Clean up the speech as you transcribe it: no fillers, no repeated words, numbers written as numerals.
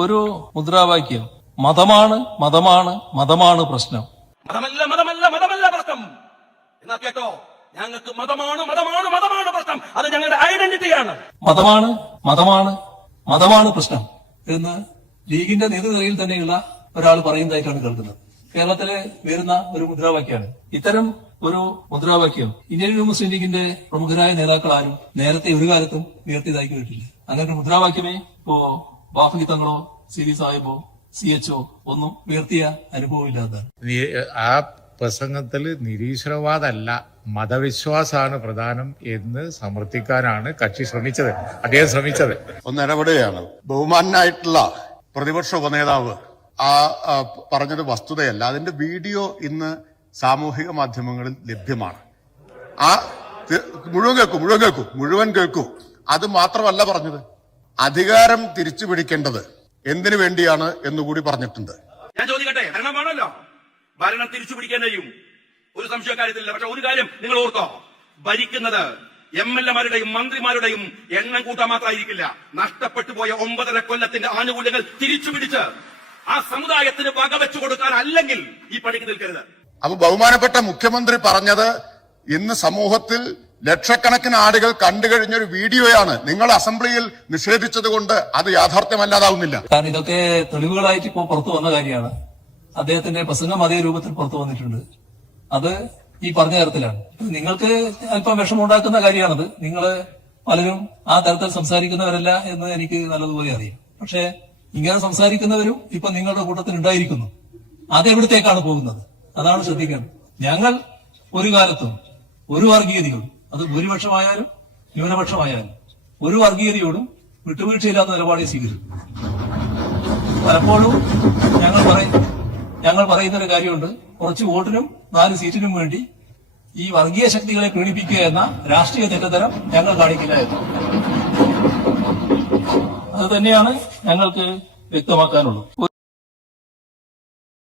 ഒരു മുദ്രാവാക്യം, മതമാണ് മതമാണ് മതമാണ് പ്രശ്നം. മതമല്ല മതമല്ല മതമല്ല പ്രശ്നം എന്നാ കേട്ടോ, ഞങ്ങൾക്ക് മതമാണ് മതമാണ് മതമാണ് പ്രശ്നം. അത് ഞങ്ങളുടെ ഐഡന്റിറ്റിയാണ്. മതമാണ് മതമാണ് മതമാണ് പ്രശ്നം എന്ന് ലീഗിന്റെ നേതൃനിരയിൽ തന്നെയുള്ള ഒരാൾ പറയുന്നതായിട്ടാണ് കേൾക്കുന്നത്. കേരളത്തിലെ വരുന്ന ഒരു മുദ്രാവാക്യമാണ്. ഇത്തരം ഒരു മുദ്രാവാക്യം ഇന്ത്യൻ മുസ്ലിം ലീഗിന്റെ പ്രമുഖരായ നേതാക്കൾ ആരും നേരത്തെ ഒരു കാലത്തും ഉയർത്തിയതായി കേട്ടില്ല. അങ്ങനെ ഒരു മുദ്രാവാക്യമേ ഇപ്പോ ബാഫി തങ്ങളോ സിരി സാഹിബോ CHO ഒന്നും ഉയർത്തിയ അനുഭവമില്ലാത്തതാണ്. ആ പ്രസംഗത്തിൽ നിരീശ്വരവാദമല്ല മതവിശ്വാസമാണ് പ്രധാനം എന്ന് സമർത്ഥിക്കാനാണ് കക്ഷി ശ്രമിച്ചത്, അദ്ദേഹം ശ്രമിച്ചത്. ഒന്ന് ഇടപെടുകയാണ്. ബഹുമാനായിട്ടുള്ള പ്രതിപക്ഷ ഉപനേതാവ് പറഞ്ഞത് വസ്തുതയല്ല. അതിന്റെ വീഡിയോ ഇന്ന് സാമൂഹിക മാധ്യമങ്ങളിൽ ലഭ്യമാണ്. മുഴുവൻ കേൾക്കൂ. അത് മാത്രമല്ല പറഞ്ഞത്, അധികാരം തിരിച്ചു പിടിക്കേണ്ടത് എന്തിനു വേണ്ടിയാണ് എന്നുകൂടി പറഞ്ഞിട്ടുണ്ട്. ഞാൻ ചോദിക്കട്ടെ, ഭരണമാണല്ലോ, ഭരണം തിരിച്ചു പിടിക്കാൻ കഴിയും, ഒരു സംശയക്കാര്യത്തില്ല. പക്ഷെ ഒരു കാര്യം നിങ്ങൾ ഓർത്തോ, ഭരിക്കുന്നത് MLA-മാരുടെയും മന്ത്രിമാരുടെയും എണ്ണം കൂട്ടാൻ മാത്രമായിരിക്കില്ല. നഷ്ടപ്പെട്ടു പോയ 9.5 കൊല്ലത്തിന്റെ ആനുകൂല്യങ്ങൾ തിരിച്ചു പിടിച്ച് ആ സമുദായത്തിന് വകവെച്ചു കൊടുക്കാൻ അല്ലെങ്കിൽ ഈ പണിക്ക് നിൽക്കരുത്. അപ്പൊ ബഹുമാനപ്പെട്ട മുഖ്യമന്ത്രി പറഞ്ഞത് ഇന്ന് സമൂഹത്തിൽ ലക്ഷക്കണക്കിന് ആളുകൾ കണ്ടു കഴിഞ്ഞൊരു വീഡിയോയാണ്. നിങ്ങൾ അസംബ്ലിയിൽ നിഷേധിച്ചത് കൊണ്ട് അത് യാഥാർത്ഥ്യമല്ലാതാവുന്നില്ല. കാരണം ഇതൊക്കെ തെളിവുകളായിട്ട് ഇപ്പോൾ പുറത്തു വന്ന കാര്യമാണ്. അദ്ദേഹത്തിന്റെ പ്രസംഗം അതേ രൂപത്തിൽ പുറത്തു വന്നിട്ടുണ്ട്. അത് ഈ പറഞ്ഞ തരത്തിലാണ്. നിങ്ങൾക്ക് അല്പം വിഷമമുണ്ടാക്കുന്ന കാര്യമാണത്. നിങ്ങൾ പലരും ആ തരത്തിൽ സംസാരിക്കുന്നവരല്ല എന്ന് എനിക്ക് നല്ലതുപോലെ അറിയാം. പക്ഷെ ഇങ്ങനെ സംസാരിക്കുന്നവരും ഇപ്പൊ നിങ്ങളുടെ കൂട്ടത്തിൽ ഉണ്ടായിരിക്കുന്നു. അതെവിടത്തേക്കാണ് പോകുന്നത്? അതാണ് ശ്രദ്ധിക്കേണ്ടത്. ഞങ്ങൾ ഒരു കാലത്തും ഒരു വർഗീയതയോടും, അത് ഭൂരിപക്ഷമായാലും ന്യൂനപക്ഷമായാലും, ഒരു വർഗീയതയോടും വിട്ടുവീഴ്ചയില്ലാത്ത നിലപാടെ സ്വീകരിക്കും. പലപ്പോഴും ഞങ്ങൾ പറയുന്ന ഒരു കാര്യമുണ്ട്, കുറച്ച് വോട്ടിനും 4 സീറ്റിനും വേണ്ടി ഈ വർഗീയ ശക്തികളെ പീഡിപ്പിക്കുക എന്ന രാഷ്ട്രീയ തെറ്റത്തരം ഞങ്ങൾ കാണിക്കില്ല എന്ന്. അത് തന്നെയാണ് ഞങ്ങൾക്ക് വ്യക്തമാക്കാനുള്ളത്.